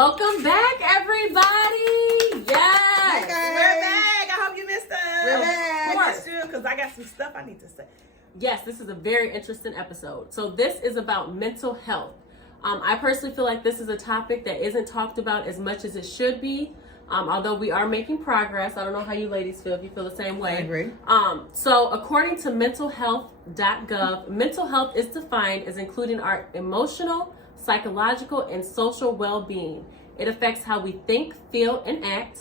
Welcome back, everybody. Yes. We're back. I hope you missed us. We're back. We missed you because I got some stuff I need to say. Yes, this is a very interesting episode. So this is about mental health. I personally feel like this is a topic that isn't talked about as much as it should be. Although we are making progress. I don't know how you ladies feel, if you feel the same way. I agree. So according to mentalhealth.gov, mental health is defined as including our emotional, psychological, and social well-being. It affects how we think, feel, and act.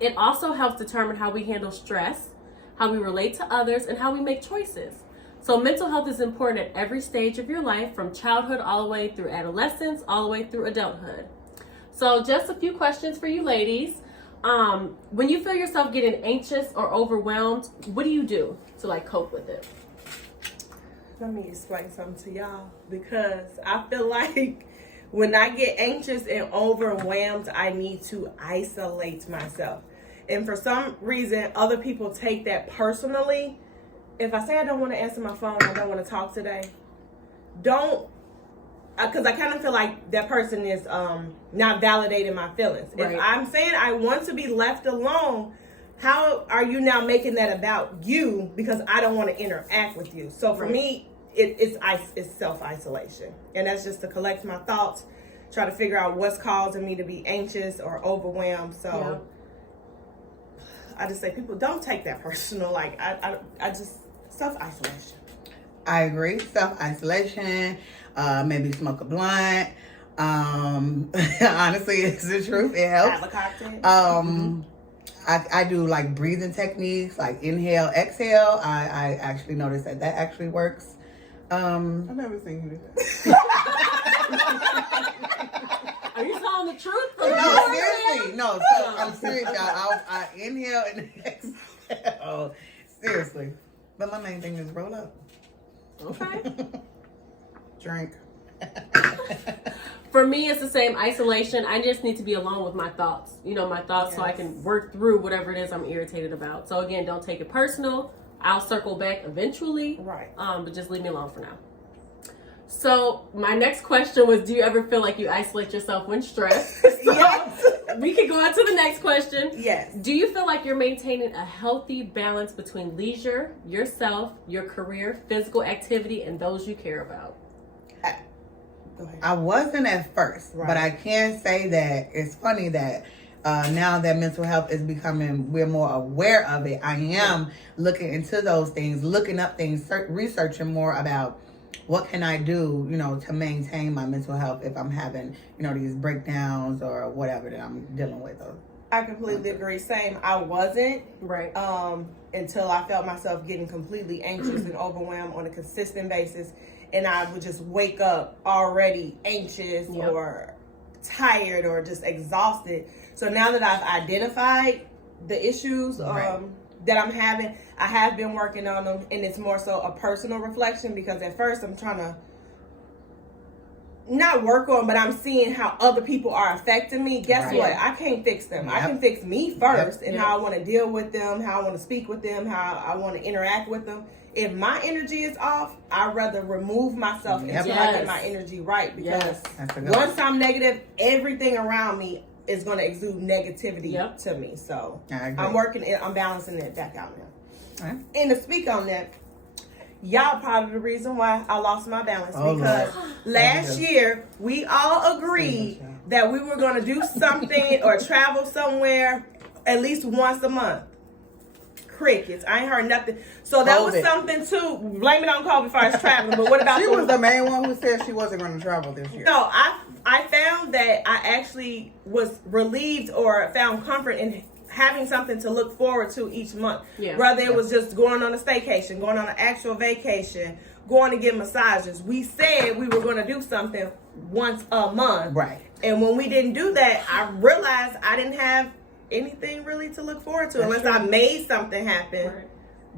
It also helps determine how we handle stress, how we relate to others, and how we make choices. So mental health is important at every stage of your life, from childhood all the way through adolescence, all the way through adulthood. So just a few questions for you ladies. When you feel yourself getting anxious or overwhelmed, what do you do to cope with it? Let me explain something to y'all, because I feel like when I get anxious and overwhelmed, I need to isolate myself. And for some reason, other people take that personally. If I say I don't want to answer my phone, I don't want to talk today, because I kind of feel like that person is not validating my feelings. Right. If I'm saying I want to be left alone, how are you now making that about you because I don't want to interact with you? So for me, it's self-isolation. And that's just to collect my thoughts, try to figure out what's causing me to be anxious or overwhelmed. So I just say, people, don't take that personal. I just, self-isolation. I agree. Self-isolation. Maybe smoke a blunt. Honestly, it's the truth. It helps. Have a cocktail. I do breathing techniques, like inhale, exhale. I actually noticed that actually works. I've never seen you do that. Are you telling the truth? No, seriously. No, so I'm serious, y'all. I inhale and exhale. Seriously. But my main thing is roll up. Okay. Drink. For me, it's the same, isolation. I just need to be alone with my thoughts. So I can work through whatever it is I'm irritated about. So again, don't take it personal. I'll circle back eventually. Right. But just leave me alone for now. So my next question was, do you ever feel like you isolate yourself when stressed? Yes. We can go on to the next question. Yes. Do you feel like you're maintaining a healthy balance between leisure, yourself, your career, physical activity, and those you care about? Go ahead. I wasn't at first, but I can say that it's funny that now that mental health is we're more aware of it. I am looking into those things, looking up things, researching more about what can I do, to maintain my mental health if I'm having, these breakdowns or whatever that I'm dealing with. I completely agree. Same. I wasn't. Right. Until I felt myself getting completely anxious and overwhelmed on a consistent basis. And I would just wake up already anxious or tired or just exhausted. So now that I've identified the issues that I'm having, I have been working on them. And it's more so a personal reflection, because at first I'm trying to not work on, but I'm seeing how other people are affecting me. Guess what? I can't fix them. I can fix me first and how I want to deal with them, how I want to speak with them, how I want to interact with them. If my energy is off, I'd rather remove myself until I get my energy right. Because once I'm negative, everything around me is going to exude negativity to me. So I'm balancing it back out now. And to speak on that, y'all part of the reason why I lost my balance, because last year we all agreed that we were going to do something or travel somewhere at least once a month. Crickets. I ain't heard nothing. So that was something too. Blame it on COVID for us traveling. But what about She was the main one who said she wasn't going to travel this year. No, I found that I actually was relieved or found comfort in having something to look forward to each month. Whether it was just going on a staycation, going on an actual vacation, going to get massages. We said we were going to do something once a month. Right. And when we didn't do that, I realized I didn't have anything really to look forward to unless I made something happen.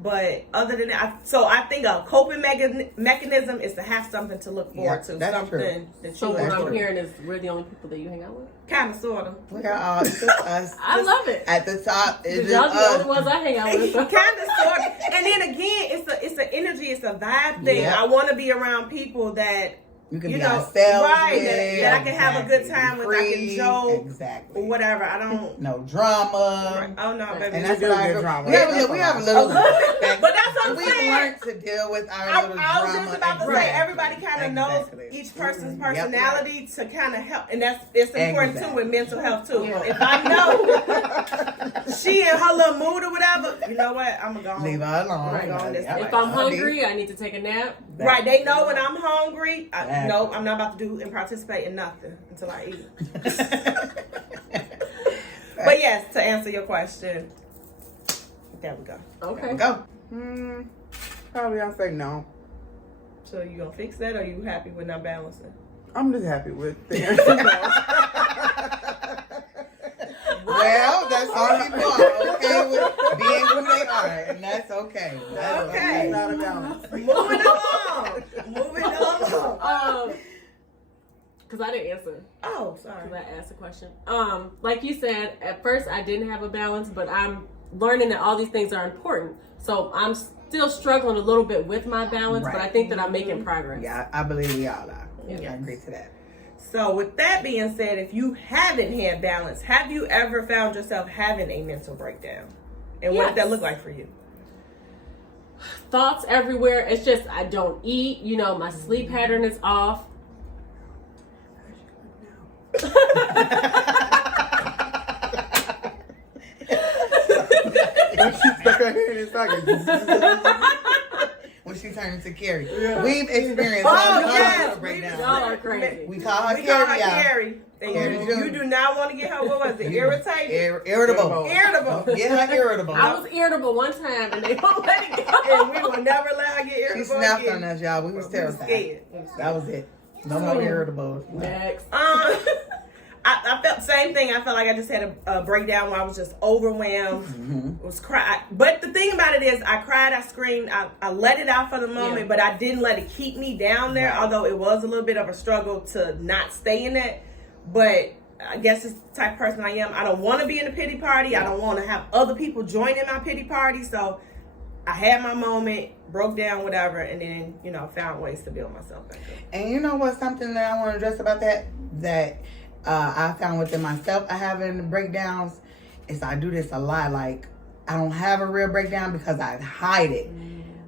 But other than that, so I think a coping mechanism is to have something to look forward to. That's something true. that so what I'm hearing is we're the only people that you hang out with? Kind of, sort of. We are all just us. I love it. At the top, it's y'all just the only ones I hang out with. Kind of, sort of. And then again, it's an energy, it's a vibe thing. I want to be around people that You can you be know, ourselves. right? With, that I can have a good time with. I can joke, exactly, or whatever. I don't. No drama. Right. Oh no, baby. And that's do what I get drama. We have a little but that's what I'm we saying. learned to deal with our little drama. I was just about to say everybody kind of knows Exactly. each person's personality to kind of help, and it's important too with mental health too. Yeah. If I know she in her little mood or whatever, you know what? I'm gonna go Leave her alone. Right. If I'm hungry, I need to take a nap. Right, they know when I'm hungry. No, I'm not about to do and participate in nothing until I eat. But yes, to answer your question, there we go. Okay. Go. Probably I'll say no. So you gonna fix that, or you happy with not balancing? I'm just happy with the answer. No. Well, that's all people are okay with being who they are, and that's okay. That's Okay. Not a balance. Moving along. Because I didn't answer. Oh, sorry. Because I asked a question. Like you said, at first I didn't have a balance, but I'm learning that all these things are important. So I'm still struggling a little bit with my balance, but I think that I'm making progress. Yeah, I believe we all are. Yes. I agree to that. So with that being said, if you haven't had balance, have you ever found yourself having a mental breakdown? And what did that look like for you? Thoughts everywhere. It's just I don't eat. You know, my sleep pattern is off. When she stuck her hand in his socket. When she turned into Carrie. We've experienced yes. breakdown. Y'all are crazy. We call her We call her Carrie. y'all. Carrie. And Carrie you do not want to get her, what was it, irritated? Irritable. Irritable. Get her irritable. I was irritable one time and they won't let it go. And we will never let her get She irritable snapped again. on us, y'all. We was terrified. Scared. That was it. No more irritable. Next. I felt the same thing. I felt like I just had a breakdown where I was just overwhelmed. Was cry. But the thing about it is, I cried, I screamed, I let it out for the moment, but I didn't let it keep me down there. Right. Although it was a little bit of a struggle to not stay in that. But I guess it's the type of person I am. I don't want to be in a pity party. I don't want to have other people join in my pity party. So I had my moment, broke down, whatever, and then, found ways to build myself back up. And you know what's something that I want to address about that I found within myself, I having breakdowns, is I do this a lot. Like, I don't have a real breakdown because I hide it.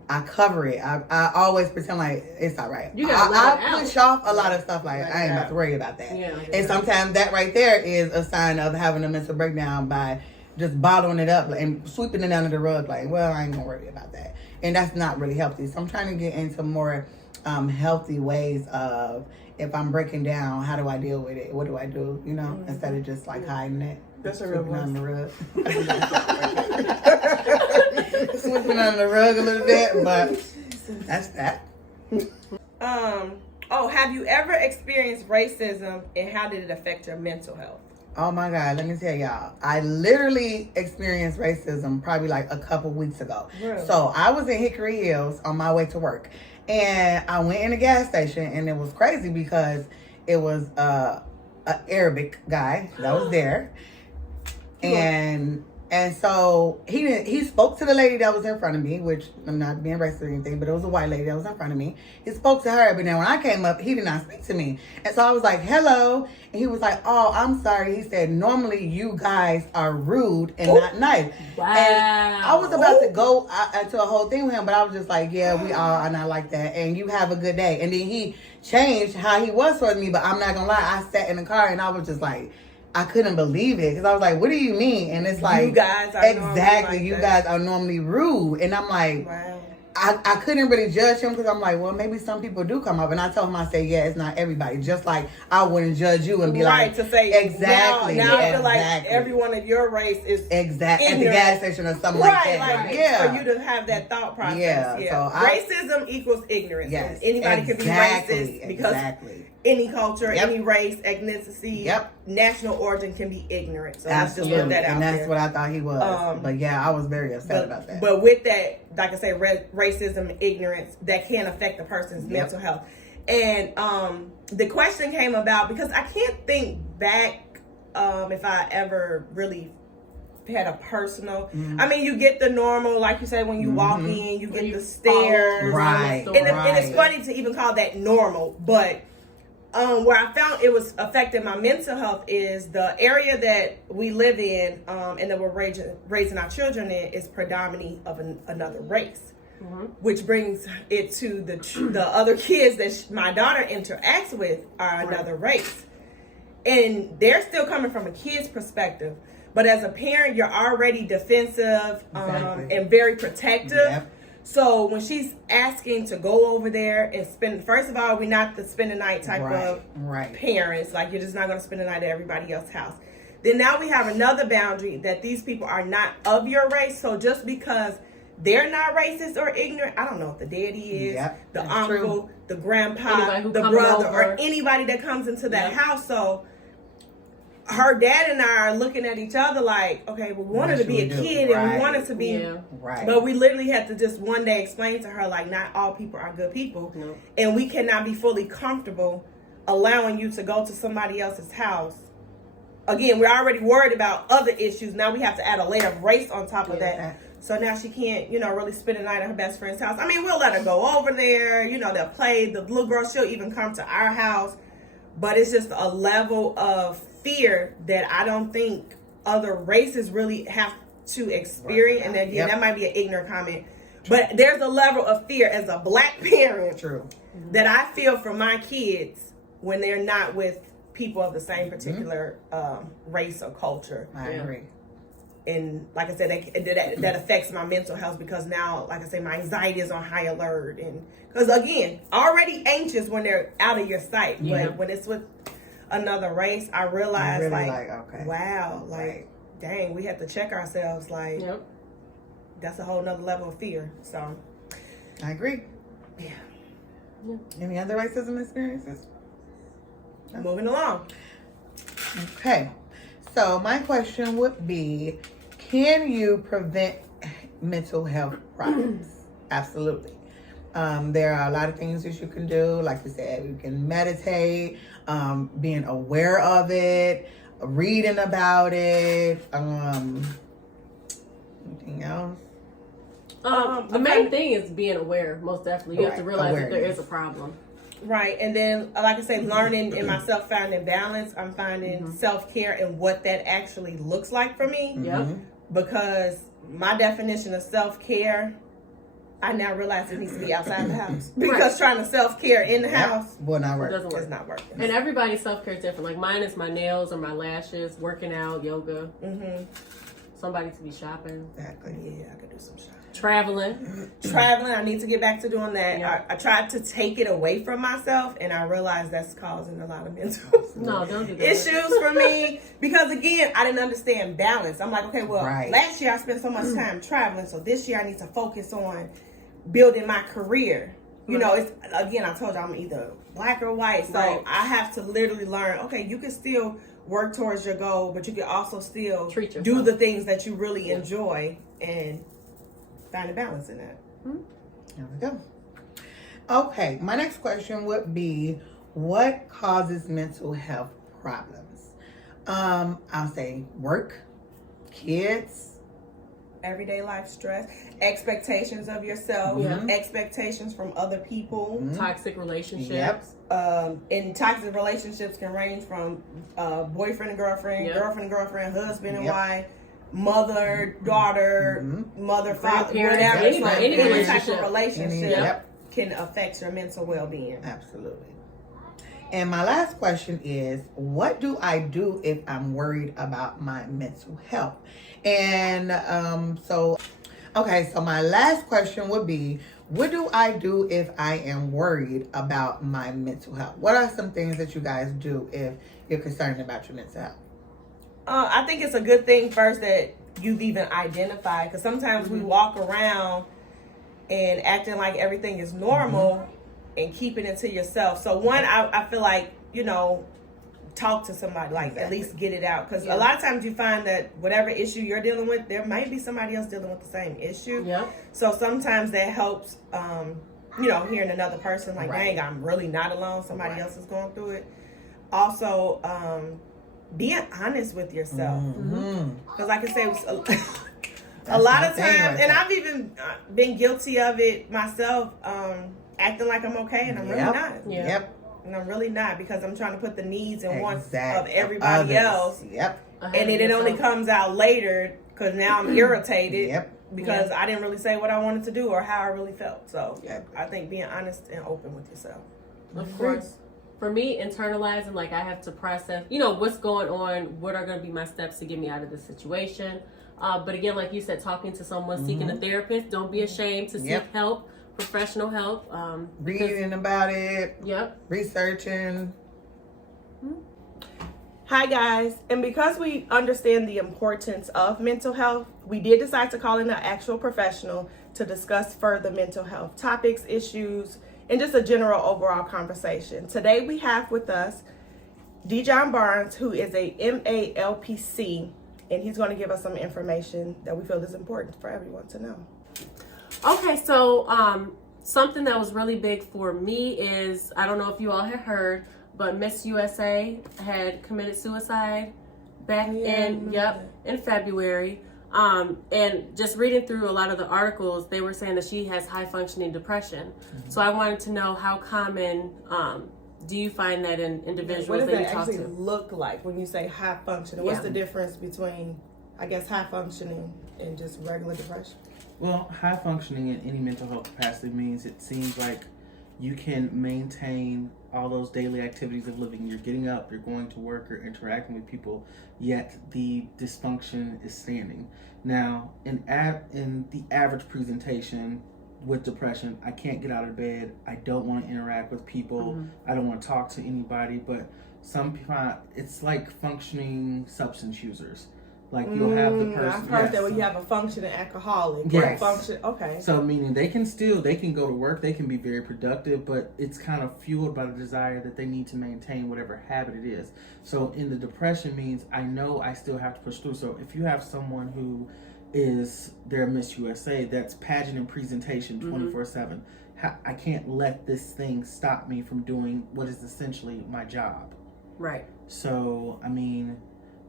I cover it. I always pretend like it's all right. I push off a lot of stuff like I ain't about to worry about that. Yeah. And sometimes that right there is a sign of having a mental breakdown by just bottling it up and sweeping it under the rug like, well, I ain't gonna worry about that. And that's not really healthy. So I'm trying to get into more healthy ways of, if I'm breaking down, how do I deal with it? What do I do? Instead of just like hiding it. That's a real Sweeping one. under the rug. Sweeping under the rug a little bit, but that's that. Have you ever experienced racism, and how did it affect your mental health? Oh my God, let me tell y'all. I literally experienced racism probably like a couple weeks ago. Really? So I was in Hickory Hills on my way to work. And I went in a gas station, and it was crazy because it was an Arabic guy that was there. And so he spoke to the lady that was in front of me, which I'm not being racist or anything, but it was a white lady that was in front of me. He spoke to her, but then when I came up, he did not speak to me. And so I was like, hello. And he was like, oh, I'm sorry. He said, normally you guys are rude and not nice. Wow. And I was about to go into a whole thing with him, but I was just like, yeah, we all are not like that. And you have a good day. And then he changed how he was towards me, but I'm not going to lie. I sat in the car and I was just like, I couldn't believe it because I was like, what do you mean? And it's like, you guys are exactly, like you that. guys are normally rude. And I'm like, Wow. I couldn't really judge him because I'm like, well, maybe some people do come up. And I told him, I say, yeah, it's not everybody. Just like I wouldn't judge you and be right, like, to say, exactly. Now I feel like exactly. everyone of your race is exactly at the ignorant. gas station or something right, like that. like yeah. for you to have that thought process. Yeah, so racism equals ignorance. Yes, Anybody can be racist because any culture, any race, ethnicity, national origin can be ignorant. So let's just put that out and that's there. what I thought he was. But yeah, I was very upset about that. But with that, like I say, racism, ignorance, that can affect a person's mental health. And the question came about because I can't think back if I ever really had a personal. I mean, you get the normal, like you said, when you walk in, you get the stairs, right? And it's funny to even call that normal, but where I found it was affecting my mental health is the area that we live in, and that we're raising our children in is predominantly of another race. Which brings it to the other kids that my daughter interacts with are another race. And they're still coming from a kid's perspective. But as a parent, you're already defensive and very protective. Yep. So when she's asking to go over there and spend, first of all, we're not the spend the night type of parents. Like, you're just not going to spend the night at everybody else's house. Then now we have another boundary that these people are not of your race. So just because they're not racist or ignorant, I don't know if the daddy is, the uncle, the grandpa, the brother, or anybody that comes into that house. So her dad and I are looking at each other like, okay, we wanted to be a kid and we wanted to be, but we literally had to just one day explain to her, like, not all people are good people. And we cannot be fully comfortable allowing you to go to somebody else's house. Again, we're already worried about other issues. Now we have to add a layer of race on top of that. So now she can't, really spend the night at her best friend's house. I mean, we'll let her go over there. They'll play. The little girl, she'll even come to our house. But it's just a level of fear that I don't think other races really have to experience. And again, that might be an ignorant comment. But there's a level of fear as a black parent that I feel for my kids when they're not with people of the same particular race or culture. I agree. And like I said, that affects my mental health because now, like I said, my anxiety is on high alert. And because, again, already anxious when they're out of your sight. But when it's with another race, I realize, really wow, dang, we have to check ourselves. Like, that's a whole nother level of fear. So, I agree. Yeah. Any other racism experiences? Moving along. Okay. So, my question would be, can you prevent mental health problems? Absolutely. There are a lot of things that you can do. Like you said, you can meditate, being aware of it, reading about it. Anything else? The main thing is being aware, most definitely. You have to realize that there is a problem. Right. And then, like I say, learning in myself, finding balance. I'm finding self-care and what that actually looks like for me. Because my definition of self-care, I now realize it needs to be outside the house. Because trying to self-care in the house will not work. Doesn't work. It's not working. And everybody's self-care is different. Like, mine is my nails or my lashes, working out, yoga. Somebody to be shopping. Exactly. Yeah, I could do some shopping. Traveling, I need to get back to doing that. I tried to take it away from myself, and I realized that's causing a lot of mental don't do that. issues for me. Because again, I didn't understand balance. I'm like, okay, well, last year I spent so much time traveling, so this year I need to focus on building my career. It's, again, I told you I'm either black or white, so I have to literally learn. Okay, you can still work towards your goal, but you can also still do the things that you really enjoy and find a balance in that. There we go. Okay, my next question would be, what causes mental health problems? I'll say work, kids, everyday life stress, expectations of yourself, expectations from other people, toxic relationships. And toxic relationships can range from boyfriend and girlfriend, girlfriend and girlfriend, husband and wife, mother, daughter, mother, father, whatever. Any type of relationship can affect your mental well-being. Absolutely. And my last question is, what do I do if I'm worried about my mental health? And so my last question would be, what do I do if I am worried about my mental health? What are some things that you guys do if you're concerned about your mental health? I think it's a good thing first that you've even identified, because sometimes we walk around and acting like everything is normal and keeping it to yourself. So one, I feel like, talk to somebody, like at least get it out. Because a lot of times you find that whatever issue you're dealing with, there might be somebody else dealing with the same issue. So sometimes that helps, hearing another person like, dang, I'm really not alone. Somebody else is going through it. Also, being honest with yourself. Mm-hmm. Because like I said, a lot of times, and I've even been guilty of it myself, acting like I'm okay and I'm really not. Yeah. Yep. And I'm really not, because I'm trying to put the needs and wants Exactly. of everybody else. Yep. And it only comes out later because now I'm irritated. Yep. Because I didn't really say what I wanted to do or how I really felt. So Yep. I think being honest and open with yourself. Of course. For me, internalizing, like I have to process, what's going on, what are going to be my steps to get me out of this situation. But again, like you said, talking to someone, seeking a therapist, don't be ashamed to seek help, professional help. Reading about it. Yep. Researching. Hi guys, and because we understand the importance of mental health, we did decide to call in an actual professional to discuss further mental health topics, issues, and just a general overall conversation. Today we have with us Dejon Barnes, who is a MALPC, and he's going to give us some information that we feel is important for everyone to know. Okay, so something that was really big for me is, I don't know if you all had heard, but Miss USA had committed suicide back in February. And just reading through a lot of the articles, they were saying that she has high functioning depression. Mm-hmm. So I wanted to know, how common do you find that in individuals what does that you that talk actually to? look like when you say high functioning? What's the difference between, I guess, high functioning and just regular depression? Well, high functioning in any mental health capacity means it seems like you can maintain all those daily activities of living. You're getting up, you're going to work, you're interacting with people, yet the dysfunction is standing. Now, in the average presentation with depression, I can't get out of bed, I don't want to interact with people, I don't want to talk to anybody, but some people, it's like functioning substance users. Like you'll have the person. I've heard that when you have a functioning alcoholic. Yes. Okay. So meaning they can go to work, they can be very productive, but it's kind of fueled by the desire that they need to maintain whatever habit it is. So in the depression means I know I still have to push through. So if you have someone who is their Miss USA, that's pageant and presentation 24/7. I can't let this thing stop me from doing what is essentially my job. Right. So, I mean,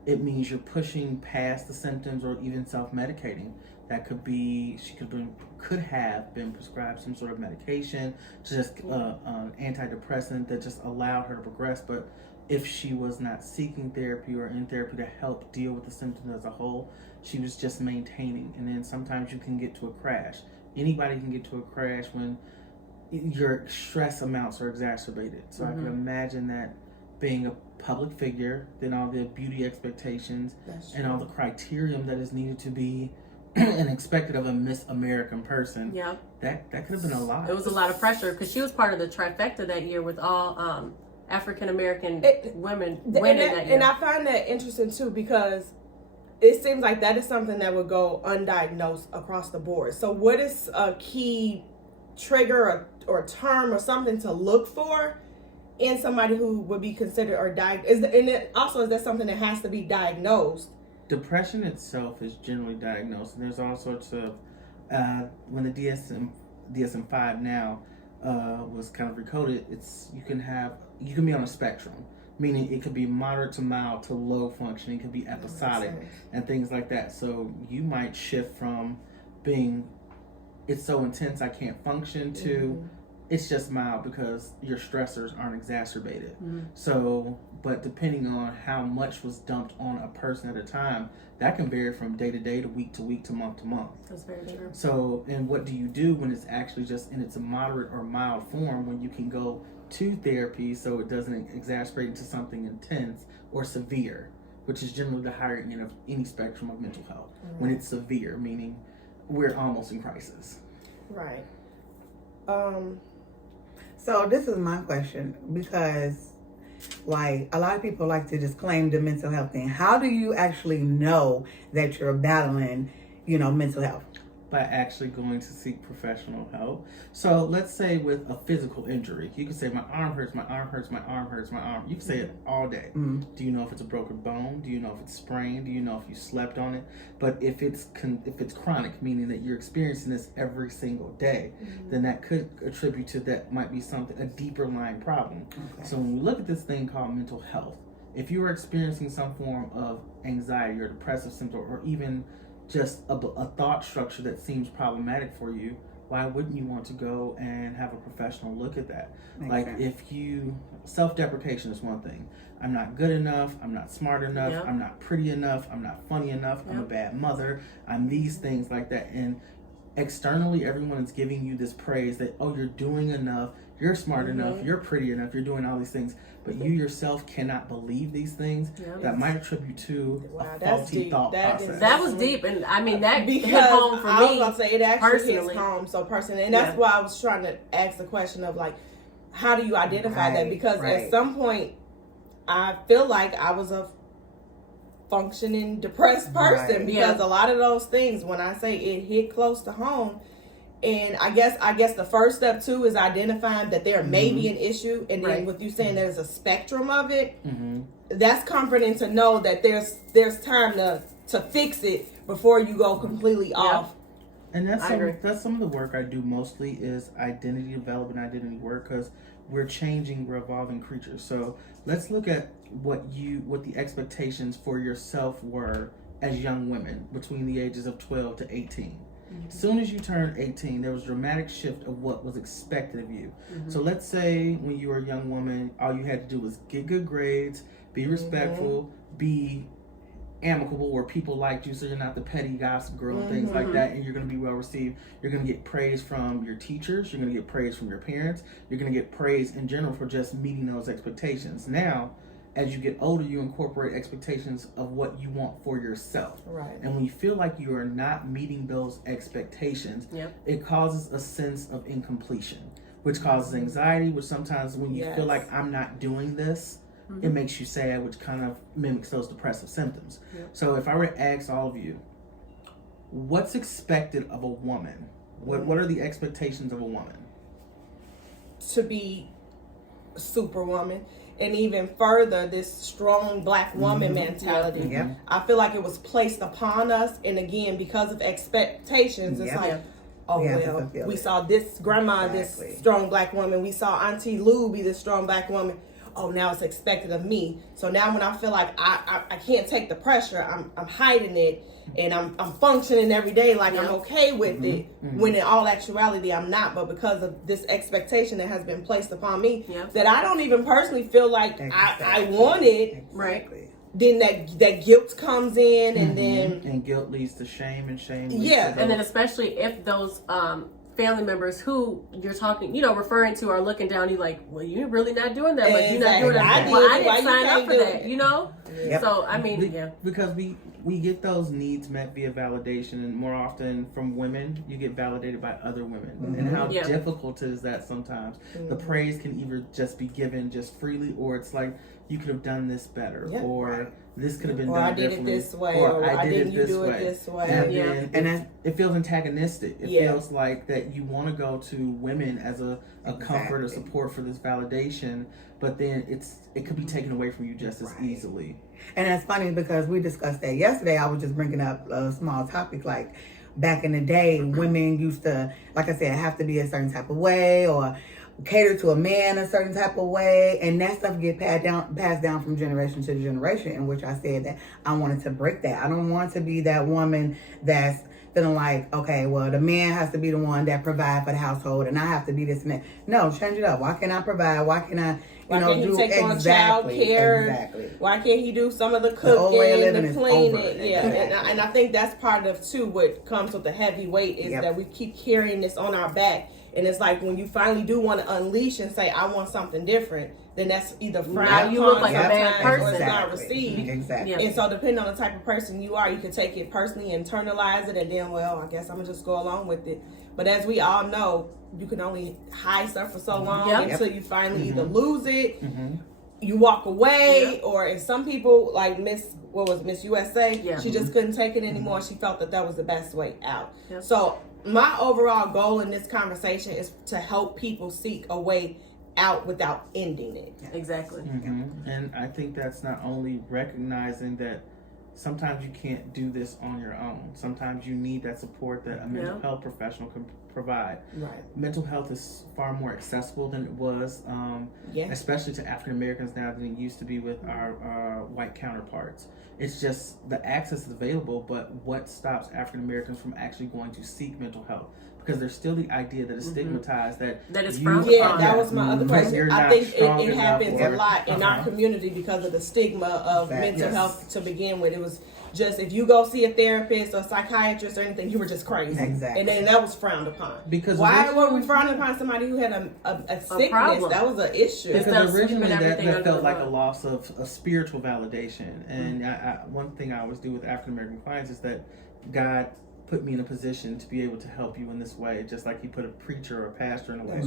it means you're pushing past the symptoms or even self-medicating. That could be, she could have been prescribed some sort of medication, just an antidepressant that just allowed her to progress. But if she was not seeking therapy or in therapy to help deal with the symptoms as a whole, she was just maintaining. And then sometimes you can get to a crash. Anybody can get to a crash when your stress amounts are exacerbated. So I can imagine that being a public figure, then all the beauty expectations and all the criterion that is needed to be and expected of a Miss American person. Yeah. That could have been a lot. It was a lot of pressure because she was part of the trifecta that year with all African American women winning that year. And I find that interesting too, because it seems like that is something that would go undiagnosed across the board. So what is a key trigger or term or something to look for in somebody who would be considered or diagnosed? And it also, is that something that has to be diagnosed? Depression itself is generally diagnosed, and there's all sorts of when the DSM-5 now was kind of recoded. You can be on a spectrum, meaning it could be moderate to mild to low functioning, it could be episodic and things like that. So you might shift from being it's so intense I can't function to it's just mild because your stressors aren't exacerbated. So, but depending on how much was dumped on a person at a time, that can vary from day to day to week to month to month. That's very true. So, and what do you do when it's actually just in its a moderate or mild form, when you can go to therapy so it doesn't exacerbate into something intense or severe, which is generally the higher end of any spectrum of mental health. When it's severe, meaning we're almost in crisis. Right. So this is my question, because like a lot of people like to just claim the mental health thing. How do you actually know that you're battling, mental health? By actually going to seek professional help. So let's say with a physical injury, you can say my arm hurts, my arm hurts, my arm hurts, my arm. You can say it all day. Do you know if it's a broken bone? Do you know if it's sprained? Do you know if you slept on it? But if it's chronic, meaning that you're experiencing this every single day, then that could attribute to that might be something, a deeper lying problem. So when we look at this thing called mental health, if you are experiencing some form of anxiety or depressive symptom, or even just a thought structure that seems problematic for you, why wouldn't you want to go and have a professional look at that? Like, if you, self-deprecation is one thing. I'm not good enough, I'm not smart enough, Yep. I'm not pretty enough, I'm not funny enough, I'm a bad mother, I'm these things like that. And externally, everyone is giving you this praise that, oh, you're doing enough, you're smart enough, you're pretty enough, you're doing all these things, but you yourself cannot believe these things. That might attribute to a faulty thought process. That was deep, and I mean that because hit home for I was me. about to say it actually personally. hits home so personally, and that's why I was trying to ask the question of like, how do you identify that? Because at some point, I feel like I was a functioning depressed person because a lot of those things, when I say it hit close to home. And I guess the first step too is identifying that there may be an issue, and then with you saying there's a spectrum of it, that's comforting to know that there's time to fix it before you go completely off. And that's some of the work I do mostly is identity development, identity work, because we're changing, we're evolving creatures. So let's look at what the expectations for yourself were as young women between the ages of 12 to 18. As soon as you turned 18, there was a dramatic shift of what was expected of you. So let's say when you were a young woman, all you had to do was get good grades, be respectful, be amicable where people liked you, so you're not the petty gossip girl and things like that, and you're going to be well received. You're going to get praise from your teachers, you're going to get praise from your parents, you're going to get praise in general for just meeting those expectations. Now, as you get older, you incorporate expectations of what you want for yourself. And when you feel like you are not meeting those expectations, it causes a sense of incompletion, which causes anxiety, which sometimes when you feel like I'm not doing this, it makes you sad, which kind of mimics those depressive symptoms. So if I were to ask all of you, what's expected of a woman? What are the expectations of a woman? To be Superwoman. And even further, this strong black woman mentality. I feel like it was placed upon us. And again, because of expectations, it's like, oh, well, we saw this grandma, this strong black woman. We saw Auntie Lou be this strong black woman. Oh, now it's expected of me. So now when I feel like I can't take the pressure, I'm hiding it, and I'm functioning every day like I'm okay with it, when in all actuality I'm not. But because of this expectation that has been placed upon me, that I don't even personally feel like I want it, then that guilt comes in, and guilt leads to shame, and shame leads to and then especially if those family members who you're talking, referring to are looking down, you're like, well, you're really not doing that, but you're not doing that. I didn't sign up for that, So, I mean, because we get those needs met via validation, and more often from women, you get validated by other women. And how difficult is that sometimes? The praise can either just be given just freely, or it's like, you could have done this better, or this could have been done differently. Or I did it this way, or I didn't do it this way. And it feels antagonistic. It feels like that you want to go to women as a comfort or support for this validation, but then it could be taken away from you just as easily. And that's funny because we discussed that yesterday. I was just bringing up a small topic, like back in the day, women used to, like I said, have to be a certain type of way, or cater to a man a certain type of way, and that stuff get passed down from generation to generation, in which I said that I wanted to break that. I don't want to be that woman that's feeling like, okay, well, the man has to be the one that provide for the household, and I have to be this man. No, change it up. Why can't I provide? Why can't I can't he take on child care? Why can't he do some of the cooking, the cleaning? And I think that's part of too what comes with the heavy weight is that we keep carrying this on our back. And it's like when you finally do want to unleash and say, I want something different, then that's either frowned you look like upon a bad person, or it's not received. And so depending on the type of person you are, you can take it personally, internalize it, and then, well, I guess I'm going to just go along with it. But as we all know, you can only hide stuff for so long until you finally either lose it, you walk away, or in some people, like Miss USA, she just couldn't take it anymore. She felt that was the best way out. So my overall goal in this conversation is to help people seek a way out without ending it. Exactly. And I think that's not only recognizing that sometimes you can't do this on your own. Sometimes you need that support that a mental health professional can provide. Right. Mental health is far more accessible than it was, especially to African Americans now than it used to be with our white counterparts. It's just the access is available, but what stops African Americans from actually going to seek mental health? Because there's still the idea that it's stigmatized, that is frowned upon. Yeah, that was my other question. I think it happens a or, lot in our community because of the stigma of mental health to begin with. It was just if you go see a therapist or psychiatrist or anything, you were just crazy. Exactly. And then that was frowned upon. Because why were we frowning upon somebody who had a sickness? problem. That was an issue. Because originally that under felt the like a rug. loss of spiritual validation. And one thing I always do with African American clients is that God put me in a position to be able to help you in this way, just like he put a preacher or a pastor in a way.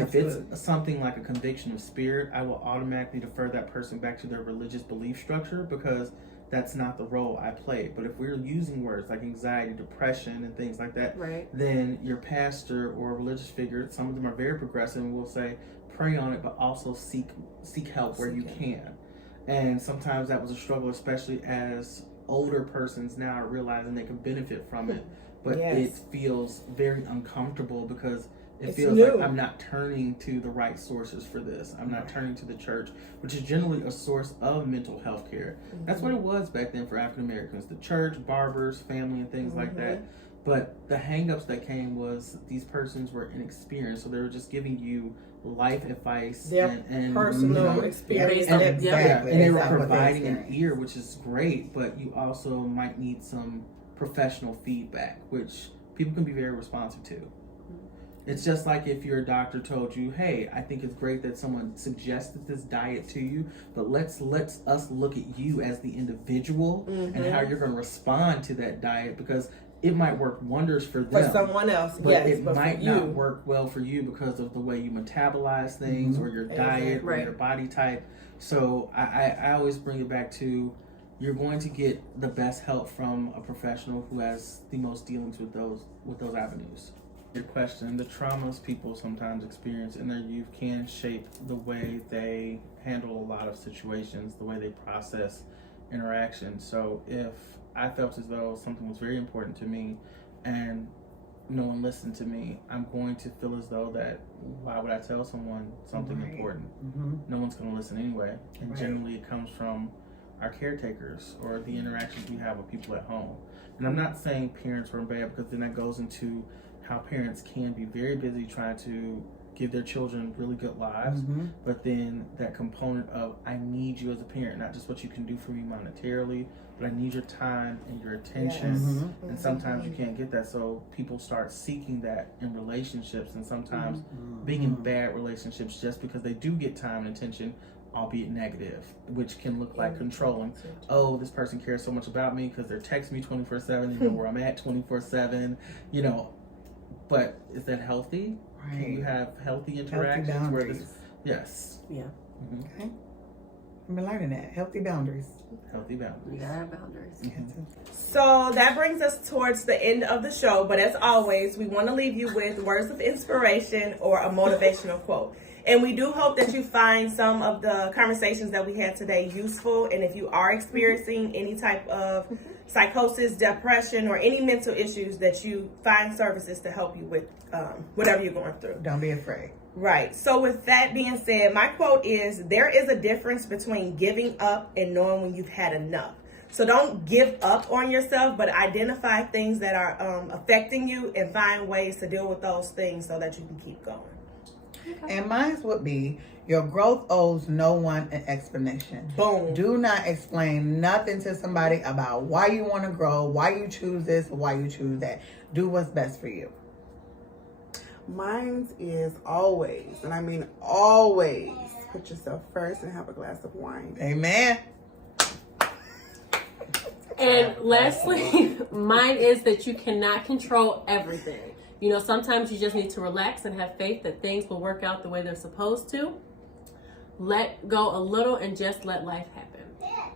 If it's something like a conviction of spirit, I will automatically defer that person back to their religious belief structure, because that's not the role I play. But if we're using words like anxiety, depression, and things like that, then your pastor or religious figure, some of them are very progressive, and will say, pray on it, but also seek help where you can. And sometimes that was a struggle, especially as older persons now are realizing they can benefit from it, but it feels very uncomfortable because it feels like I'm not turning to the right sources for this. I'm not turning to the church, which is generally a source of mental health care. That's what it was back then for African Americans: the church, barbers, family, and things like that. But the hangups that came was these persons were inexperienced, so they were just giving you life advice and personal experience. And they were providing an ear, which is great, but you also might need some professional feedback, which people can be very responsive to. It's just like if your doctor told you, hey, I think it's great that someone suggested this diet to you, but let's us look at you as the individual and how you're going to respond to that diet, because it might work wonders for them. For someone else, but it might for not work well for you because of the way you metabolize things or your diet or your body type. So I always bring it back to, you're going to get the best help from a professional who has the most dealings with those avenues. Your question, the traumas people sometimes experience in their youth can shape the way they handle a lot of situations, the way they process interactions. So if I felt as though something was very important to me and no one listened to me, I'm going to feel as though that, why would I tell someone something important? No one's going to listen anyway. And generally it comes from our caretakers or the interactions we have with people at home. And I'm not saying parents were bad, because then that goes into how parents can be very busy trying to give their children really good lives, but then that component of, I need you as a parent, not just what you can do for me monetarily, but I need your time and your attention. And sometimes you can't get that, so people start seeking that in relationships, and sometimes being in bad relationships just because they do get time and attention, albeit negative, which can look like controlling. Oh, this person cares so much about me because they're texting me 24/7, you know where I'm at 24/7, you know. But is that healthy? Can you have healthy interactions where this? Yes. Yeah. Okay. I've been learning that. Healthy boundaries. Healthy boundaries. Yeah, boundaries. So that brings us towards the end of the show. But as always, we want to leave you with words of inspiration or a motivational quote. And we do hope that you find some of the conversations that we had today useful. And if you are experiencing any type of psychosis, depression, or any mental issues, that you find services to help you with whatever you're going through. Don't be afraid. Right. So with that being said, my quote is, there is a difference between giving up and knowing when you've had enough. So don't give up on yourself, but identify things that are affecting you and find ways to deal with those things so that you can keep going. And mine would be, your growth owes no one an explanation. Boom. Do not explain nothing to somebody about why you want to grow, why you choose this, why you choose that. Do what's best for you. Mine is always, and I mean always, put yourself first and have a glass of wine. Amen. And lastly, mine is that you cannot control everything. You know, sometimes you just need to relax and have faith that things will work out the way they're supposed to. Let go a little and just let life happen.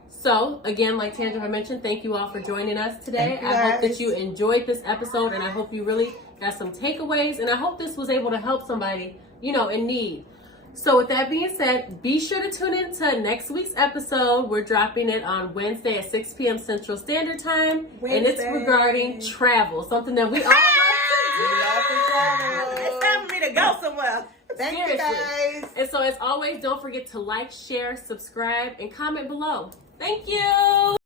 So, again, like Tandra had mentioned, thank you all for joining us today. I hope that you enjoyed this episode, and I hope you really got some takeaways, and I hope this was able to help somebody, you know, in need. So with that being said, be sure to tune in to next week's episode. We're dropping it on Wednesday at 6 p.m. Central Standard Time. And it's regarding travel, something that we all love to do. It's time for me to go somewhere. Thank you, guys. And so as always, don't forget to like, share, subscribe, and comment below. Thank you.